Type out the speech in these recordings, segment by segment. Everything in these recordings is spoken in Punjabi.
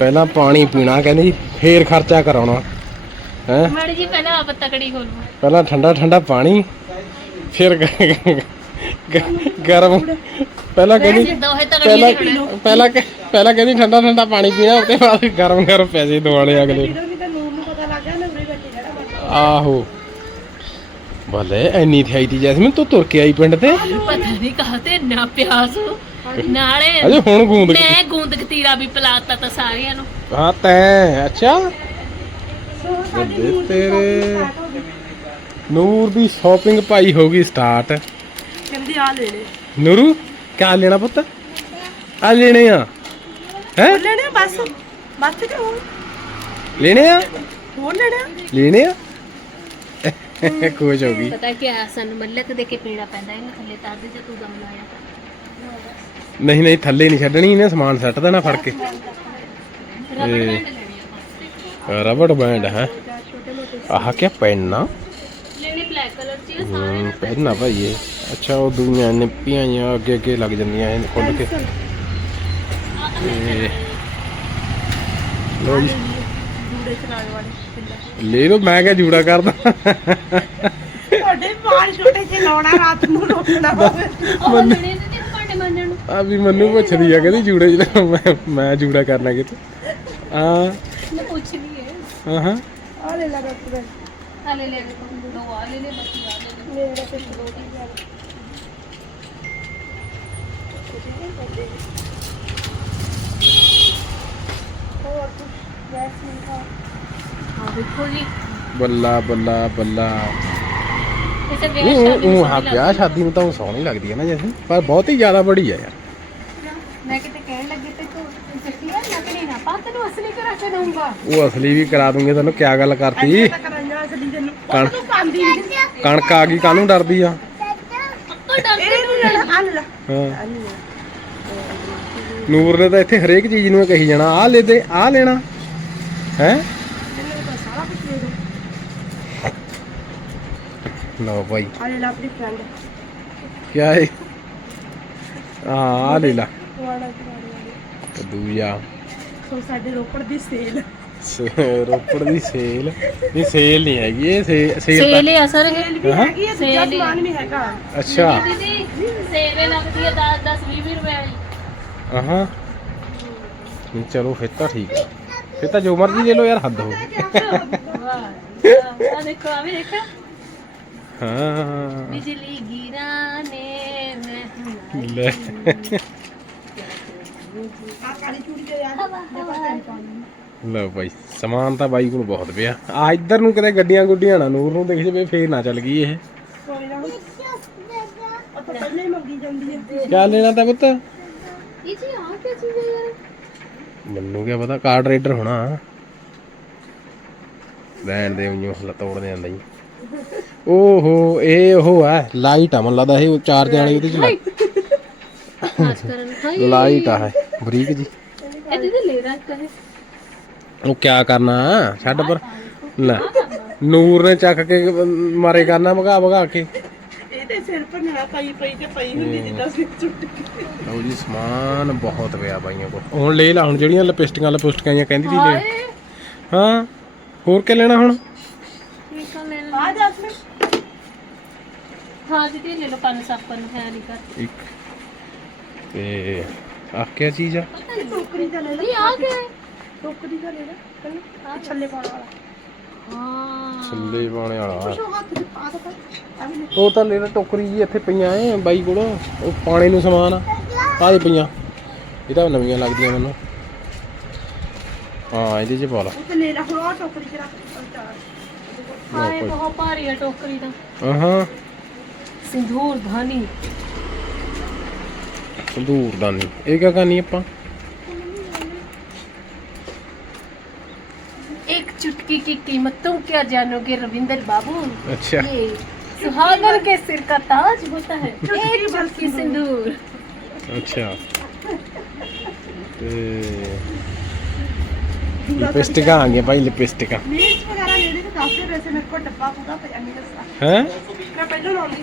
ਪਹਿਲਾਂ ਪਾਣੀ ਪੀਣਾ ਕਹਿੰਦੀ ਜੀ, ਫੇਰ ਖਰਚਾ ਕਰਾਉਣਾ। ਹੈ? ਮਾੜੀ ਜੀ ਪਹਿਲਾਂ ਆਪ ਤਕੜੀ ਖੋਲੋ ਪਹਿਲਾਂ ਠੰਡਾ ਠੰਡਾ ਪਾਣੀ ਫਿਰ ਗ- ਗ- ਗਰਮ। ਪਹਿਲਾਂ ਕਹਿੰਦੀ ਦੋਹੇ ਤਕੜੀ ਪਹਿਲਾਂ ਪਹਿਲਾਂ ਕਹਿ- ਪਹਿਲਾਂ ਕਹਿੰਦੀ ਠੰਡਾ ਠੰਡਾ ਪਾਣੀ ਪੀਣਾ ਉਹਦੇ ਬਾਅਦ ਗਰਮ ਗਰਮ ਪੈਸੇ ਦਿਵਾਲੇ ਅਗਲੇ। ਨੂੰ। ਵੀ ਤਾਂ ਨੂਰ ਨੂੰ ਪਤਾ ਲੱਗ ਗਿਆ ਨਾ ਉਰੇ ਬੈਠੇ ਜਿਹੜਾ ਬੈਠਾ ਆਹੋ। ਭਲੇ ਐਨੀ ਥਾਈ ਦੀ ਜੈਸਮੀਨ ਤੂੰ ਤੁਰ ਕੇ ਆਈ ਪਿੰਡ ਤੇ। ਪਤਾ ਨਹੀਂ ਕਹਤੇ ਨਾ ਪਿਆਸ। ਨਾਲੇ ਅਜੇ ਹੁਣ ਗੂੰਦ ਮੈਂ ਗੂੰਦ ਕਤੀਰਾ ਵੀ ਪਿਲਾਤਾ ਤਾਂ ਸਾਰਿਆਂ ਨੂੰ। ਹਾਂ ਤੈਂ ਅੱਛਾ। ਸੋ ਸਾਡੀ ਵੱਡੇ ਨੂਰ ਦੀ ਤੇਰੇ। ਹੋ। ਨੂਰ ਦੀ ਸ਼ਾਪਿੰਗ ਭਾਈ ਹੋ ਗਈ ਸਟਾਰਟ ਕਹਿੰਦੀ ਆ ਲੈ ਲੈ। ਨੂਰੂ ਕਿਆ ਲੈਣਾ ਪੁੱਤ? ਆ ਲੈਣੇ ਆ। ਹੈ? ਲੈਣੇ ਆ ਬਸ? ਬਸ ਤੇ ਹੋਰ? ਲੈਣੇ ਆ? ਹੋਰ ਲੈਣੇ ਆ? ਲੈਣੇ ਆ? ਖੁਸ਼ ਹੋ ਗਈ। ਪਤਾ ਕੀ ਸਾਨੂੰ ਮੱਲਕ ਦੇ ਕੇ ਪੀਣਾ ਪੈਂਦਾ ਇਹਨੂੰ ਥੱਲੇ ਤਾਂ ਦੇ ਜੇ ਤੂੰ ਦਮ ਲਾਇਆ। ਨਹੀਂ ਨਹੀਂ ਥੱਲੇ ਨਹੀਂ ਛੱਡਣੀ ਇਹਨੇ ਸਮਾਨ ਸੱਟ ਦੇਣਾ ਫੜ ਕੇ। ਰਬੜ ਬੈਂਡ ਹੈ। ਆਹ ਕੀ ਪੈਨ ਆ? ਲੈਣੀ ਬਲੈਕ ਕਲਰ ਚ ਹੂੰ ਪੈਨ ਆ ਭਾਈ ਇਹ। ਅੱਛਾ ਉਹ ਦੂਈਆਂ ਨਿੱਪੀਆਂ ਜਾਂ ਅੱਗੇ ਅੱਗੇ ਲੱਗ ਜਾਂਦੀਆਂ ਇਹ ਖੁੱਲ ਕੇ। ਲੋ ਜੀ। ਜੂੜੇ ਚਲਾਉਣ ਵਾਲੇ ਪਿੰਡਾਂ ਲੈ ਲੋ ਮੈਂ ਕਿਹਾ ਜੂੜਾ ਕਰਦਾ। ਤੁਹਾਡੇ ਬਾਲ ਛੋਟੇ ਜਿਹੇ ਲਾਉਣਾ ਰਾਤ ਨੂੰ ਰੋਕਣਾ ਹੋਵੇ ਨੂੰ ਆ ਵੀ ਮੈਨੂੰ ਪੁੱਛਦੀ ਆ ਕਹਿੰਦੀ ਜੂੜੇ ਜਿਹੜਾ ਮੈਂ ਮੈਂ ਜੂੜਾ ਕਰਨਾ ਕਿਤੇ। ਆ। ਮੈਂ ਪੁੱਛ ਲਈ ਹੈ। ਹਾਂ ਹਾਂ। ਆ ਲੈ ਲਾ ਬਸ ਆ ਲੈ ਲੈ ਦੋ ਆ ਲੈ ਲੈ ਬਾਕੀ ਆ ਲੈ ਲੈ। ਮੇਰੇ ਦਾ ਫਿਰ ਦੋ। ਦੀ ਗੱਲ ਹੋਰ ਤੂੰ ਜੈਸਮੀਨ ਖਾ ਹਾਂ ਦੇਖੋ ਜੀ। ਬੱਲਾ ਬੱਲਾ ਬੱਲਾ। ਉਹ ਵਿਆਹ ਸ਼ਾਦੀ ਉਹ ਨੂੰ ਹਾਂ ਸੋਹਣੀ ਵਿਆਹ ਸ਼ਾਦੀ ਨੂੰ ਤਾਂ ਉਹ ਸੋਹਣੀ ਲੱਗਦੀ ਹੈ ਨਾ ਜੈਸੇ ਪਰ ਬਹੁਤ ਹੀ ਜ਼ਿਆਦਾ ਬੜੀ ਆ ਯਾਰ। ਮੈਂ ਕਿਤੇ ਕਹਿਣ ਲੱਗੀ ਤੇ ਤੂੰ ਚੱਕੀ ਆ ਨਕਲੀ ਨਾ ਪਾ ਤੈਨੂੰ ਅਸਲੀ ਕਰਾ ਕੇ ਦਊਂਗਾ। ਉਹ ਅਸਲੀ ਵੀ ਕਰਾ ਦੂੰਗੇ ਤੈਨੂੰ ਕਿਆ ਗੱਲ ਕਰਤੀ? ਤਾਂ ਕਰਾਂਗਾ ਅਸਲੀ ਤੈਨੂੰ ਕਣ ਤੂੰ ਪਾਉਂਦੀ ਨਹੀਂ ਕਣਕ ਆ ਗਈ ਕਾਹਨੂੰ ਡਰਦੀ ਆ? ਉਹ ਡਾਕਟਰ ਇਹਨੇ ਲੈ ਲਾ ਹਾਂ। ਆ ਲੈ ਲਾ। ਨੂਰ ਨੇ ਤਾਂ ਇੱਥੇ ਹਰੇਕ ਚੀਜ਼ ਨੂੰ ਇਹ ਕਹੀ ਜਾਣਾ ਆਹ ਲੈ ਦੇ ਆਹ ਲੈਣਾ। ਹੈ ਇਹਨੇ ਤਾਂ ਸਾਰਾ ਕੁਝ ਦੇ ਦੋ ਲਓ ਭਾਈ ਆ ਲੈ ਲਾ ਆਪਣੀ ਫਰੈਂਡ ਕਿਆ ਹੈ ਆ ਆਹ ਲੈ। ਲਾ ਵਾੜਾ ਤੇ ਦੂਜਾ। ਸੋ ਸਾਡੇ ਰੋਪੜ ਦੀ ਸੇਲ। ਸ- ਰੋਪੜ ਦੀ ਸੇਲ। ਨਹੀਂ ਸੇਲ ਨਹੀਂ ਹੈਗੀ ਇਹ ਸੇ- ਸੇਲ ਸੇਲ ਹੀ ਅਸਰ ਹੈ ਵੀ ਹਾਂ? ਹੈਗੀ ਹੈ ਦੂਜਾ ਸੇਲ ਹੀ। ਸਮਾਨ ਵੀ ਹੈਗਾ। ਤਾਂ- ਅੱਛਾ। ਦੀਦੀ ਸੇਲ ਲੱਗਦੀ ਹੈ 10 10 20 20 ਰੁਪਏ ਵਾਲੀ। ਆਹਾਂ ਨਹੀਂ ਚਲੋ ਫਿਰ ਤਾਂ ਠੀਕ ਹੈ ਫਿਰ ਤਾਂ ਜੋ ਮਰਜ਼ੀ ਲੈ ਲਓ ਯਾਰ ਹੱਦ ਹੋ ਗਈ। ਵਾਹ ਆ ਦੇਖੋ ਆ ਵੀ ਦੇਖਿਆ ਹਾਂ। ਬਿਜਲੀ ਗਿਰਾਨੇ ਮੈਂ ਲੈ। ਲਓ ਭਾਈ ਸਮਾਨ ਤਾਂ ਬਾਈ ਕੋਲ ਬਹੁਤ ਪਿਆ। ਆ ਇੱਧਰ ਨੂੰ ਕਿਤੇ ਗੱਡੀਆਂ ਗੁੱਡੀਆਂ ਨਾ ਨੂਰ ਨੂੰ ਦਿਖ ਜਵੇ ਫੇਰ ਨਾ ਚੱਲ ਗਈ ਇਹ। ਕਿਆ ਲੈਣਾ ਤਾਂ ਪੁੱਤ? ਇਹ ਜੀ ਆ ਕੀ ਚੀਜ਼ ਹੈ ਯਾਰ? ਮੈਨੂੰ ਕਿਆ ਪਤਾ ਕਾਰਡ ਰੇਡਰ ਹੋਣਾ। ਲੈਣ ਦੇ ਹਲਾ ਤੋੜ ਦੇ ਜੀ ਓਹੋ ਇਹ ਉਹ ਹੈ। ਲਾਈਟ ਆ ਮਨ ਲੱਗਦਾ ਇਹ ਚਾਰਜ ਵਾਲੀ ਉਹਦੇ ਚ ਖਾਸ ਕਰਨ ਹਾਈ ਲਾਈਟ ਆ ਹੈ ਬਰੀਕ ਜੀ। ਇਹ ਲੈ ਹੈ ਉਹ ਕਿਆ ਕਰਨਾ? ਛੱਡ ਪਰ ਲੈ। ਨੂਰ ਨੇ ਚੱਕ ਕੇ ਮਾਰੇ ਕਰਨਾ ਭਗਾ ਭਗਾ ਕੇ। ਇਹਦੇ ਸਿਰ ਪਰ ਨਾ ਪਈ ਪਈ ਤੇ ਪਈ ਹੁੰਦੀ ਜਿੱਦਾਂ ਸਿਰ ਚੁੱਟ ਕੇ। ਲਓ ਜੀ ਸਮਾਨ ਬਹੁਤ ਪਿਆ ਬਾਈਆਂ ਕੋਲ। ਹੁਣ ਲੈ ਲਾ ਹੁਣ ਜਿਹੜੀਆਂ ਲਿਪਸਟਿਕਾਂ ਲਿਪਸਟਿਕਾਂ ਜਾਂ ਕਹਿੰਦੀ ਸੀ ਲੈ। ਹਾਏ। ਹਾਂ ਹੋਰ ਕੀ ਲੈਣਾ ਹੁਣ ਠੀਕ ਆ ਲੈ ਆ ਜਸਮੀਨ ਹਾਂ ਦੀਦੀ ਲੈ ਲਓ ਪੰਜ ਸਾਪਨ ਹੈ ਨਹੀਂ ਕਰ ਇੱਕ। ਤੇ ਆਹ ਕੀ ਚੀਜ਼ ਆ? ਟੋਕਰੀ ਦਾ ਲੈ ਲੈ ਇਹ ਆ ਗਏ ਟੋਕਰੀ ਦਾ ਲੈ ਲੈ ਪਹਿਲਾਂ ਆ ਛੱਲੇ ਪਾਉਣ ਵਾਲਾ। ਹਾਂ। ਛੱਲੇ ਪਾਉਣੇ ਵਾਲਾ। ਕੁਛ ਉਹ ਹੱਥ ਚ ਪਾ ਦੋ ਆ ਵੀ ਲੈ ਉਹ ਤਾਂ ਲੈ ਲੈ ਟੋਕਰੀ ਜੀ ਇੱਥੇ ਪਈਆਂ ਐ ਬਾਈ ਕੋਲ। ਉਹ ਪਾਣੀ ਨੂੰ ਸਮਾਨ ਆ। ਆਹ ਪਈਆਂ। ਇਹ ਤਾਂ ਨਵੀਆਂ ਲੱਗਦੀਆਂ ਮੈਨੂੰ। ਹਾਂ ਇਹਦੇ 'ਚ ਪਾ ਲਾ। ਉਹ ਤੇ ਲੈ ਲੈ ਹੁਣ ਉਹ ਟੋਕਰੀ ਚ ਰੱਖ ਉਹ ਚਾਰ ਹਾਏ ਬਹੁਤ ਭਾਰੀ ਹੈ ਟੋਕਰੀ ਦਾ ਆਹਾਂ सिंदूर धानी। सिंदूर धानी। ये क्या कहानी अपना एक चुटकी की कीमत तुम क्या जानोगे रविंदर बाबू? अच्छा। ये सुहागर के सिर का ताज होता है। एक चुटकी सिंदूर। अच्छा। लिपस्टिक आ गया भाई लिपस्टिका हैं? मैं पहले लाऊँगी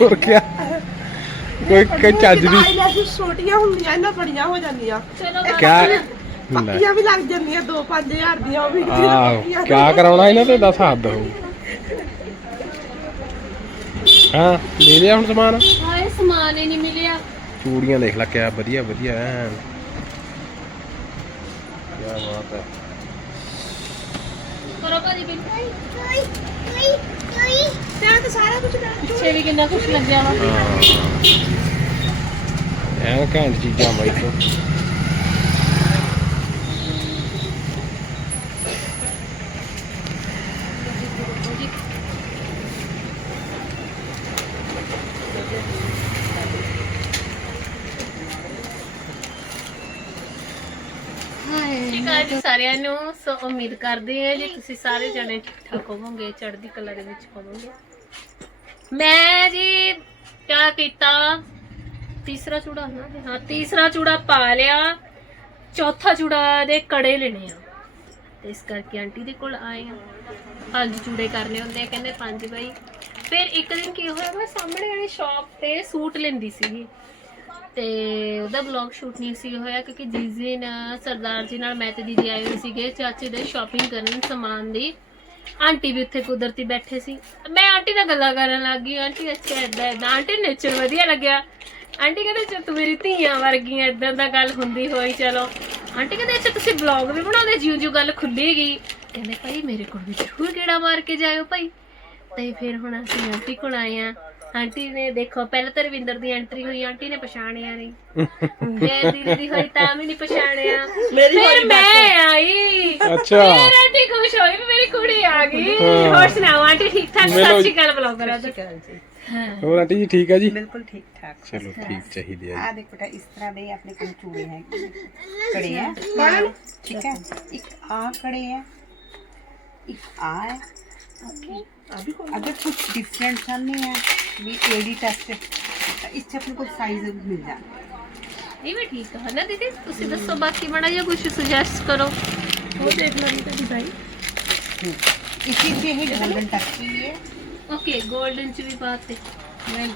ਹੋਰ ਕਿਆ? ਕੋਈ ਕੋਈ ਚੱਜ ਦੀ ਆਈਲੈਸ਼ਸ ਛੋਟੀਆਂ ਹੁੰਦੀਆਂ ਇਹਨਾਂ ਬੜੀਆਂ ਹੋ ਜਾਂਦੀਆਂ। ਕਿਆ ਪੱਕੀਆਂ ਵੀ ਲੱਗ ਜਾਂਦੀਆਂ 2-5000 ਦੀਆਂ ਉਹ ਵੀ। ਆਹ ਕਿਆ ਕਰਾਉਣਾ ਇਹਨਾਂ ਤੇ? ਦੱਸ ਹੱਦ ਹੋ ਹਾਂ ਲੈ ਲਿਆ ਹੁਣ ਸਮਾਨ? ਹਾਏ ਸਮਾਨ ਹੀ ਨਹੀਂ ਮਿਲਿਆ। ਚੂੜੀਆਂ ਦੇਖ ਲੈ ਕਿਆ ਵਧੀਆ ਵਧੀਆ ਐਨ। ਕਿਆ ਬਾਤ ਹੈ। ਕਰੋ ਭਾਜੀ ਬਿਲ। ਤੇ ਤਾਂ ਸਾਰਾ ਕੁਝ ਕਰ ਪਿੱਛੇ ਵੀ ਕਿੰਨਾ ਕੁਛ ਲੱਗਿਆ ਵਾ। ਐਨ ਘੈਂਟ ਚੀਜ਼ਾਂ ਬਾਈ ਤੋਂ ਠੀਕ ਹੈ ਜੀ ਸਾਰਿਆਂ ਨੂੰ ਸੋ ਉਮੀਦ ਕਰਦੇ ਹਾਂ ਜੀ ਤੁਸੀਂ ਸਾਰੇ ਜਣੇ ਠੀਕ ਹੋਵੋਗੇ, ਚੜ੍ਹਦੀ ਕਲਾ ਦੇ ਵਿੱਚ ਹੋਵੋਗੇ। ਮੈਂ ਜੀ ਕਿਆ ਕੀਤਾ? ਤੀਸਰਾ ਚੂੜਾ ਨਾ ਜੀ, ਹਾਂ, ਤੀਸਰਾ ਚੂੜਾ ਪਾ ਲਿਆ। ਚੌਥਾ ਚੂੜਾ ਦੇ ਕੜੇ ਲੈਣੇ ਆ। ਤੇ ਇਸ ਕਰਕੇ ਆਂਟੀ ਦੇ ਕੋਲ ਆਏ ਆ। ਪੰਜ ਚੂੜੇ ਕਰਨੇ ਹੁੰਦੇ ਆ, ਕਹਿੰਦੇ ਪੰਜ ਬਾਈ। ਫਿਰ ਇੱਕ ਦਿਨ ਕੀ ਹੋਇਆ ਮੈਂ ਸਾਹਮਣੇ ਵਾਲੀ ਸ਼ਾਪ ਤੇ ਸੂਟ ਲੈਂਦੀ ਸੀਗੀ। ਤੇ ਉਹਦਾ ਵਲੌਗ ਸ਼ੂਟ ਨਹੀਂ ਸੀ ਹੋਇਆ ਕਿਉਂਕਿ ਜਿਸ ਦਿਨ ਸਰਦਾਰ ਜੀ ਨਾਲ ਮੈਂ ਤੇ ਦੀਦੀ ਆਏ ਹੋਏ ਸੀਗੇ ਚਾਚੇ ਦੇ ਸ਼ਾਪਿੰਗ ਕਰਨ ਸਮਾਨ ਦੀ। ਆਂਟੀ ਵੀ ਉੱਥੇ ਕੁਦਰਤੀ ਬੈਠੇ ਸੀ। ਮੈਂ ਆਂਟੀ ਨਾਲ ਗੱਲਾਂ ਕਰਨ ਲੱਗ ਗਈ, ਆਂਟੀ ਅੱਛਾ ਏਦਾਂ ਏਦਾਂ। ਆਂਟੀ ਨੇਚਰ ਵਧੀਆ ਲੱਗਿਆ। ਆਂਟੀ ਕਹਿੰਦੇ ਚੱਲ ਤੂੰ ਮੇਰੀ ਧੀਆਂ ਵਰਗੀਆਂ, ਏਦਾਂ ਦਾ ਗੱਲ ਹੁੰਦੀ ਹੋਈ, ਚਲੋ। ਆਂਟੀ ਕਹਿੰਦੇ, ਅੱਛਾ ਤੁਸੀਂ ਵਲੌਗ ਵੀ ਬਣਾਉਂਦੇ ਜਿਉਂ ਜਿਉਂ ਗੱਲ ਖੁੱਲੀ ਗਈ। ਕਹਿੰਦੇ, ਭਾਈ ਮੇਰੇ ਕੋਲ ਵੀ ਜ਼ਰੂਰ ਗੇੜਾ ਮਾਰ ਕੇ ਜਾਇਓ ਭਾਈ। ਤੇ ਫਿਰ ਹੁਣ ਅਸੀਂ ਆਂਟੀ ਕੋਲ ਆਏ ਆ। ਆਂਟੀ ਨੇ ਦੇਖੋ ਪਹਿਲਾਂ ਤਾਂ ਰਵਿੰਦਰ ਦੀ ਐਂਟਰੀ ਹੋਈ ਆਂਟੀ ਨੇ ਪਛਾਣਿਆ ਨਹੀਂ ਜੇ ਦੀਦੀ ਦੀ ਹੋਈ ਤਾਂ ਵੀ ਨਹੀਂ ਪਛਾਣਿਆ। ਮੇਰੀ ਫਿਰ ਮੈਂ ਆਈ। ਅੱਛਾ। ਫਿਰ ਆਂਟੀ ਖੁਸ਼ ਹੋਈ ਵੀ ਮੇਰੀ ਕੁੜੀ ਆ ਗਈ। ਹੋਰ ਸੁਣਾਓ ਆਂਟੀ ਠੀਕ ਠਾਕ। ਸਤਿ ਸ਼੍ਰੀ ਅਕਾਲ ਕਰਾ ਹਾਂ। ਹੋਰ ਆਂਟੀ ਜੀ ਠੀਕ ਹੈ ਜੀ? ਬਿਲਕੁਲ ਠੀਕ ਠਾਕ। ਚਲੋ ਠੀਕ ਚਾਹੀਦੀ ਹੈ ਆ ਦੇਖੋ ਬੇਟਾ ਇਸ ਤਰ੍ਹਾਂ ਦੇ ਆਪਣੇ ਕੋਲ ਚੂੜੇ ਹੈ ਕੜੇ ਹੈ ਠੀਕ ਹੈ। ਇੱਕ ਆ ਕੜੇ ਹੈ ਇੱਕ ਆ ਹੈ। अगर कुछ डिफरेंट सामने है ये एडी टेस्ट है इससे अपने को साइज़ मिल जाता है ਨਹੀਂ ਮੈਂ ਠੀਕ ਹਾਂ ਨਾ ਦੀਦੀ ਤੁਸੀਂ ਦੱਸੋ ਬਾਕੀ ਬਣਾ ਜਾਂ ਕੁਝ ਸੁਜੈਸਟ ਕਰੋ ਉਹ ਦੇਖ ਲਾਂਗੀ ਤਾਂ ਡਿਜ਼ਾਈਨ ਇਸੇ ਤੇ ਇਹ ਗੋਲਡਨ ਟੱਚ ਹੀ ਹੈ ਓਕੇ ਗੋਲਡਨ ਚ ਵੀ ਬਾਤ ਹੈ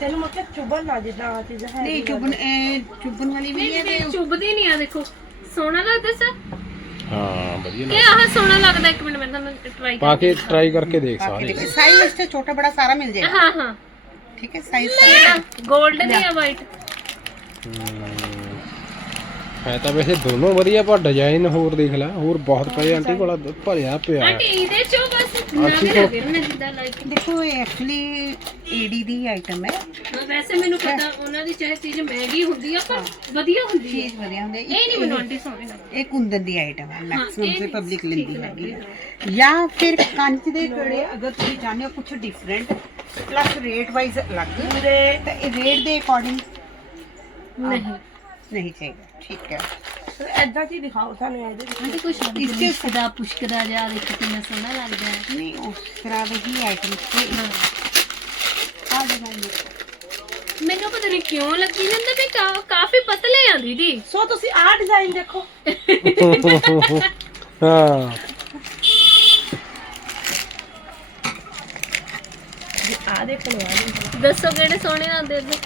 ਤੈਨੂੰ ਮਤਲਬ ਚੁਬਨ ਨਾ ਜਿੱਦਾਂ ਆ ਚੀਜ਼ ਹੈ ਨਹੀਂ ਚੁਬਨ ਚੁਬਨ ਵਾਲੀ ਵੀ ਹੈ ਤੇ ਚੁਬਦੀ ਨਹੀਂ ਆ ਦੇਖੋ ਸੋਹਣਾ ਲੱਗਦਾ ਸਰ ਹਾਂ ਵਧੀਆ ਇਹ ਆਹ ਸੋਹਣਾ ਲੱਗਦਾ ਇੱਕ ਮਿੰਟ ਮੈਂ ਤੁਹਾਨੂੰ ਟਰਾਈ ਪਾ ਕੇ ਟਰਾਈ ਕਰਕੇ ਦੇਖ ਸਾਰੇ। देखिए साइज इससे छोटा बड़ा सारा मिल जाएगा ਹਾਂ ਹਾਂ। ठीक है साइज गोल्डन या वाइट हम्म, ਹੈ ਤਾਂ ਵੈਸੇ ਦੋਨੋਂ ਵਧੀਆ ਪਰ ਡਿਜ਼ਾਈਨ ਹੋਰ ਦੇਖ ਲੈ ਹੋਰ ਬਹੁਤ ਪਏ ਆਂਟੀ ਕੋਲ ਭਰਿਆ ਪਿਆ। ਆਂਟੀ ਇਹਦੇ ਚੋਂ ਬਸ ਆਂਟੀ ਕੋਲ ਮੈਂ ਜਿੱਦਾਂ ਲਾਈਕ ਦੇਖੋ ਐਕਚੁਅਲੀ ਏਡੀ ਦੀ ਆਈਟਮ ਹੈ। ਵੈਸੇ ਮੈਨੂੰ ਪਤਾ ਉਹਨਾਂ ਦੀ ਚਾਹੇ ਚੀਜ਼ ਮਹਿੰਗੀ ਹੁੰਦੀ ਆ ਪਰ ਵਧੀਆ ਹੁੰਦੀ ਹੈ ਚੀਜ਼ ਵਧੀਆ ਹੁੰਦੀ ਹੈ ਇਹ ਨਹੀਂ ਮੈਨੂੰ ਆਂਟੀ ਸੋਹਣੀ ਇਹ ਕੁੰਦਨ ਦੀ ਆਈਟਮ ਹੈ। ਮੈਕਸਿਮਮ ਤੇ ਪਬਲਿਕ ਲੈਂਦੀ ਹੈਗੀ ਜਾਂ ਫਿਰ ਕੰਚ ਦੇ ਕੜੇ ਅਗਰ ਤੁਸੀਂ ਚਾਹੁੰਦੇ ਹੋ ਕੁਝ ਡਿਫਰੈਂਟ ਪਲੱਸ ਰੇਟ ਵਾਈਜ਼ ਅਲੱਗ ਤੇ ਰੇਟ ਦੇ ਅਕੋਰਡਿੰਗ ਨਹੀਂ। ਨਹੀਂ ਚਾਹੀਦਾ। ਠੀਕ ਹੈ। ਐਦਾਂ ਜੀ ਦਿਖਾਓ ਸਾਨੂੰ ਇਹਦੇ ਵਿੱਚ ਆਂਟੀ ਕੁਛ ਇਸਕੇ- ਪੁਸ਼ਕਦਾ ਪੁਸ਼ਕਦਾ ਜਾ ਦੇਖੋ ਕਿੰਨਾ ਸੋਹਣਾ ਲੱਗਦਾ ਹੈ। ਨਹੀਂ ਉਸ ਤਰ੍ਹਾਂ ਦੇ ਹੀ ਆਈਟਮ ਤੇ ਆ ਦਿਖਾਉਂਗੇ ਮੈਨੂੰ ਪਤਾ ਨਹੀਂ ਕਿਉਂ ਲੱਗੀ ਜਾਂਦਾ ਵੀ ਕਾ- ਕਾਫੀ ਪਤਲੇ ਆ ਦੀਦੀ। ਸੋ ਤੁਸੀਂ ਆਹ ਡਿਜ਼ਾਈਨ ਦੇਖੋ। ਹਾਂ। ਆ ਦੇਖੋ ਆ ਦੇਖੋ ਦੱਸੋ ਕਿਹੜੇ ਸੋਹਣੇ ਲੱਗਦੇ ਨੇ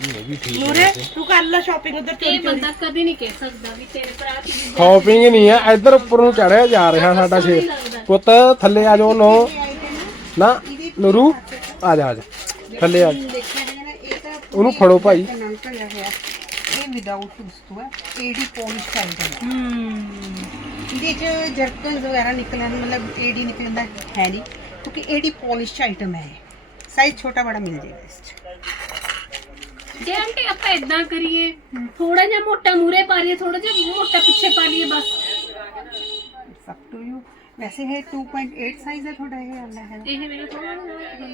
ਇਹ ਵੀ ਠੀਕ ਨੂਰੇ ਤੂੰ ਕਰ ਲੈ ਸ਼ਾਪਿੰਗ ਉਧਰ ਚੋਰੀ ਇਹ ਬੰਦਾ ਕਦੀ ਨਹੀਂ ਕਹਿ ਸਕਦਾ ਵੀ ਤੇਰੇ ਭਰਾ ਦੀ ਚੀਜ਼ ਸ਼ਾਪਿੰਗ ਨਹੀਂ ਹੈ ਇੱਧਰ ਉੱਪਰ ਨੂੰ ਚੜਿਆ ਜਾ ਰਿਹਾ ਸਾਡਾ ਸ਼ੇਰ। ਪੁੱਤ ਥੱਲੇ ਆ ਜਾਓ ਨੋ ਨਾ ਨੂਰੂ ਆ ਜਾ ਆ ਜਾ। ਥੱਲੇ ਆ ਜਾ। ਦੇਖਿਆ ਜਾਏਗਾ ਨਾ ਇਹ ਤਾਂ ਉਹਨੂੰ ਫੜੋ ਭਾਈ। ਨਾਲ ਕਰਿਆ ਹੋਇਆ ਇਹ ਵਿਦਆਊਟ ਵਸਤੂ ਹੈ ਏਡੀ ਪੋਲਿਸ਼ ਆਈਟਮ ਹੈ ਹੂੰ। ਇਹਦੇ ਚ ਜਰਕਨਸ ਵਗੈਰਾ ਨਿਕਲਣ ਮਤਲਬ ਏਡੀ ਨਿਕਲਣ ਦਾ ਹੈ ਨਹੀਂ ਕਿਉਂਕਿ ਏਡੀ ਪੋਲਿਸ਼ ਆਈਟਮ ਹੈ ਸਾਈਜ਼ ਛੋਟਾ ਬੜਾ ਮਿਲ ਜਾਏਗਾ ਇਸ ਚ। ਜੇ ਆਂਟੀ ਆਪਾਂ ਇਦਾਂ ਕਰੀਏ ਥੋੜਾ ਜਿਹਾ ਮੋਟਾ ਮੂਰੇ ਪਾ ਲਈਏ ਥੋੜਾ ਜਿਹਾ ਮੋਟਾ ਪਿੱਛੇ ਪਾ ਲਈਏ ਬਸ ਸਭ ਟੂ ਯੂ ਵੈਸੇ ਹੈ 2.8 ਸਾਈਜ਼ ਹੈ ਤੁਹਾਡਾ ਇਹ ਵਾਲਾ ਹੈ ਇਹ ਮੈਨੂੰ ਥੋੜਾ